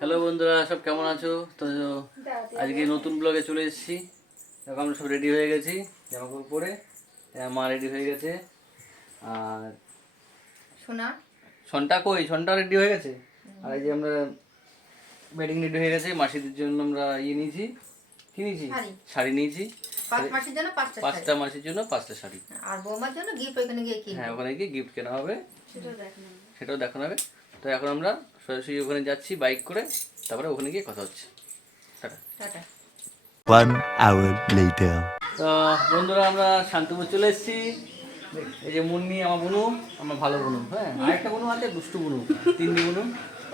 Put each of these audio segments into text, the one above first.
Hello বন্ধুরা সব কেমন আছো? তো আজকে নতুন ব্লগে চলে এসেছি। দেখো আমরা সব রেডি হয়ে গেছি জামা কাপড় পরে। আহ, মা রেডি হয়ে গেছে। আর ছনটা কই? ছনটা রেডি হয়ে গেছে? আর এই যে আমরা বেডিং রেডি হয়ে গেছে মাসিদের জন্য আমরা ইয়ে নিয়েছি। কি নিয়েছি? শাড়ি। নিয়েছি। পাঁচটা মাসের জন্য পাঁচটা শাড়ি। আর বৌমার জন্য গিফট ওইখানে গিয়ে হ্যাঁ ওখানে গিয়ে গিফট কেনা হবে। সেটাও দেখানো হবে। তো এখন আমরা সরাসরি ওখানে যাচ্ছি বাইক করে তারপরে ওখানে গিয়ে কথা হচ্ছে। Tata. Tata. One hour later. তো বন্ধুরা আমরা শান্তিপুর চলে এসেছি। এই যে মুন্নি আমার বুনু আমার ভালো বুনু হ্যাঁ? আরেকটা বুনু আছে দুষ্টু বুনু তিনটি বুনু।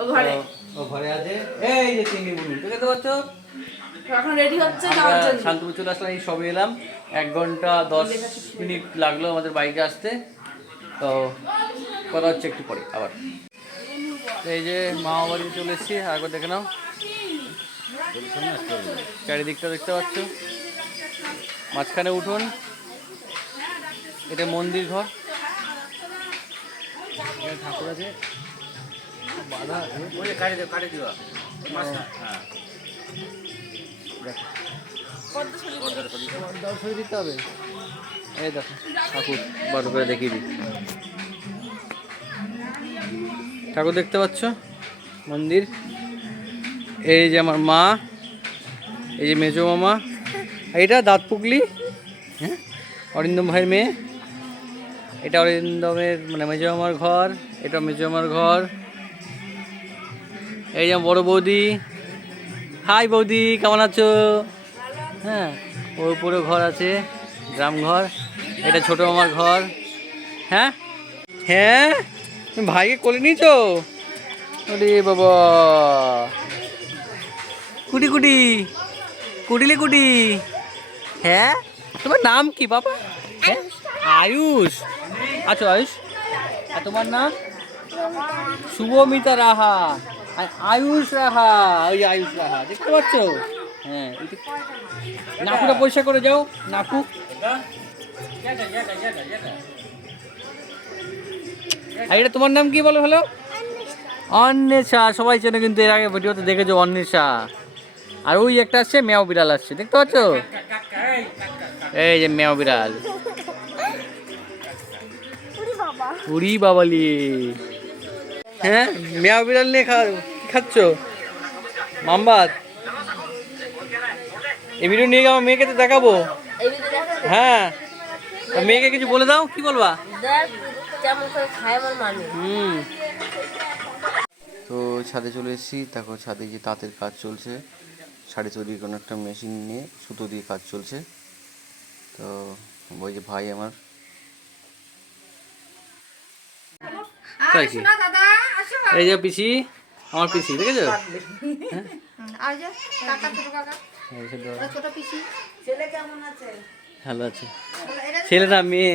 ও ঘরে। ও ঘরে আছে। এই যে তিনটি বুনু দেখতে পাচ্ছ? এখন রেডি হচ্ছে আমরা শান্তিপুর চলে আসলাম এই সবে এলাম। এক ঘণ্টা দশ মিনিট লাগল আমাদের বাইকে আসতে। তো কথা হচ্ছে একটু পরে আবার। এই যে মামা বাড়ি চলে এসেছি, আরেকবার দেখে নাও। চারিদিকটা দেখতে পাচ্ছ। মাঝখানে উঠুন। এটা মন্দির ঘর। ঠাকুর আছে এই ঠাকুর ঠাকুর দেখতে পাচ্ছ? মন্দির। এই যে আমার মা, এই যে মেজো মামা। এটা দাঁত পুকলি হ্যাঁ? অরিন্দম ভাইয়ের মেয়ে। এটা অরিন্দমের মানে মেজো মামার ঘর, এটা মেজো মামার ঘর। এই যে বড় বৌদি। হাই বৌদি, কেমন আছো? হ্যাঁ ওর উপরে ঘর আছে গ্রাম ঘর এটা ছোট মামার ঘর। হ্যাঁ? হ্যাঁ? ভাইকে কোলে নিয়েছো ওরে বাবা। কুটি কুটি। কুটিলে, কুটি। হ্যাঁ? তোমার নাম কি, বাবা? হ্যাঁ? আয়ুষ। আচ্ছা আয়ুষ। আর তোমার নাম? শুভমিতা রাহা। আর আয়ুষ রাহা। ওই আয়ুষ রাহা। দেখতে পাচ্ছ? হ্যাঁ নাকুটা পয়সা করে যাও। নাকু। আর এটা তোমার নাম কি বলো হলো? অন্বেষা। সবাই চেনে কিন্তু এর আগে ভিডিওতে দেখেছ অন্বেষা। আর ওই একটা আসছে মেও বিড়াল আসছে। দেখতে পাচ্ছ? এই যে মেও বিড়াল। উড়ি বাবালি। হ্যাঁ মেয়া বিড়াল নিয়ে খা খাচ্ছ? মামবাদ। এই ভিডিও নিয়ে আমার মেয়েকে তো দেখাবো। হ্যাঁ। মেয়েকে কিছু বলে দাও কি বলবা? কেমন করে খায় আমার মানুষ হুম। তো ছাদে চলে এসেছি দেখো ছাদে যে তাঁতের কাজ চলছে। শাড়ি তৈরির কোনো একটা মেশিন নিয়ে সুতো দিয়ে কাজ চলছে। তো ওই যে ভাই আমার। তাই কি? এই যে পিসি আমার পিসি দেখেছ? ভালো আছে। ছেলে না মেয়ে।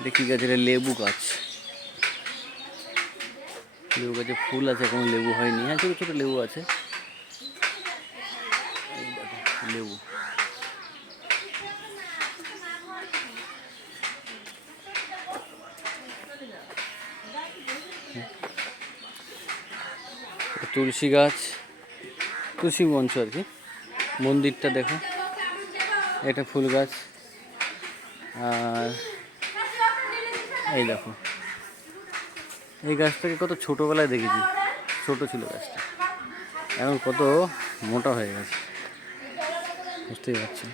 এটা কি গাছ এটা লেবু গাছ। লেবু গাছে ফুল আছে কোনো লেবু হয়নি। হ্যাঁ ছোটো ছোটো লেবু আছে। লেবু। তুলসী গাছ। তুলসী মঞ্চ আর কি। মন্দিরটা দেখো। এটা ফুল গাছ। আর এই দেখো। এই গাছটাকে কত ছোটোবেলায় দেখেছি। ছোট ছিল গাছটা। এখন কত মোটা হয়ে গেছে। বুঝতেই পারছি।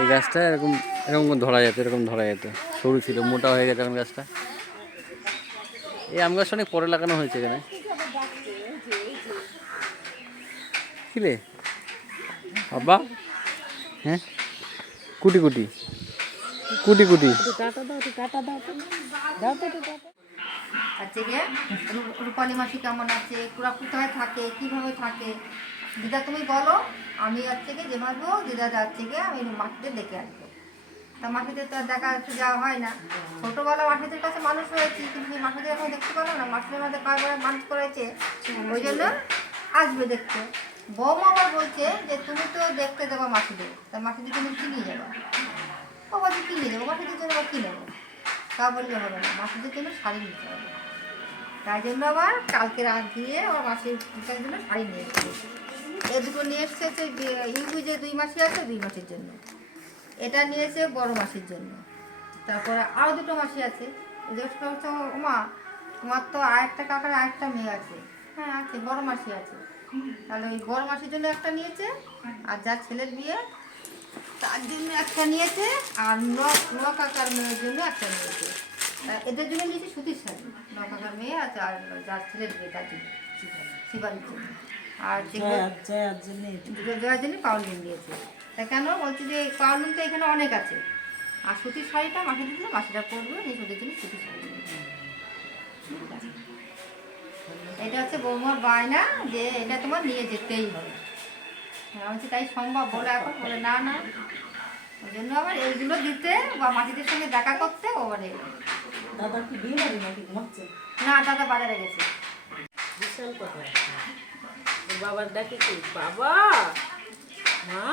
এই গাছটা এরকম এরকম ধরা যেত, এরকম ধরা যেত। সরু ছিল, মোটা হয়ে গেছে এখন গাছটা। এই আম গাছটা অনেক পরে লাগানো হয়েছে এখানে। কি রে? বাবা হ্যাঁ? কুটি কুটি। কুটি কুটি। হচ্ছে গিয়ে রূ- রূপালী মাসি কেমন আছে? ওরা কোথায় থাকে? কীভাবে থাকে? দিদা তুমি বলো। আমি হচ্ছে গিয়ে যেভাবে হোক দিদা যাচ্ছে গিয়ে আমি মাটিতে দেখে আসব। তা মাটিতে তো আর দেখা একটু যাওয়া হয় না। ছোটোবেলা মাটিদের কাছে মানুষ হয়েছি কিন্তু সেই মাটিদের এখন দেখতে পারো না। মাটিদের মধ্যে কয়েকবার মানুষ করেছে। ওই জন্য আসবে দেখতে। বৌমা আবার বলছে যে, তুমি তো দেখতে দেবো মাটিদের তা মাটিদের তুমি কি নিয়ে যাব? ও বলছে, কি নিয়ে যাব? মাটিদের জন্য আবার কি নেব? তা বললে হবে না মাটিদের জন্য শাড়ি নিতে হবে। তাই জন্য আবার কালকে রাত দিয়ে আমার মাসির জন্য শাড়ি নিয়ে এসেছে। এ দুটো নিয়ে এসছে হচ্ছে ইউবি যে দুই মাসে আছে, দুই মাসের জন্য। এটা নিয়ে এসে বড় মাসির জন্য। তারপরে আরও দুটো মাসি আছে। যেটা হচ্ছে মা তোমার তো আরেকটা কাকার আরেকটা মেয়ে আছে। হ্যাঁ আছে, বড় মাসি আছে। তাহলে ওই বড় মাসির জন্য একটা নিয়েছে আর যার ছেলের বিয়ে তার জন্য একটা নিয়েছে আর নোয়া নোয়া কাকার মেয়ের জন্য একটা নিয়েছে। এদের জন্য নিয়েছে সুতির শাড়ি। নোয়া কাকার মেয়ে আছে আর যার ছেলের বিয়ে তার জন্য শিবানির জন্য। আর জন্য পাউলিন তা কেন? বলছে যে পাউলিন তো এখানে অনেক আছে। আর সুতির শাড়িটা মাসে দিলে মাসিটা পরবে এই সুতির জন্য সুতির শাড়ি নিয়েছে। ঠিক আছে। এটা হচ্ছে বৌমার বায়না যে এটা তোমার নিয়ে যেতেই হবে। আমি তাই সম্ভব বলে এখন বলে না না। ওই জন্য আবার এইগুলো দিতে বা মাটিদের সঙ্গে দেখা করতে ও। দাদা কি বিয়ে বাড়ি নাকি ঘুমাচ্ছে? না দাদা বাজারে গেছে বিশাল কথা। বাবার ডাকে কি? বাবা! মা!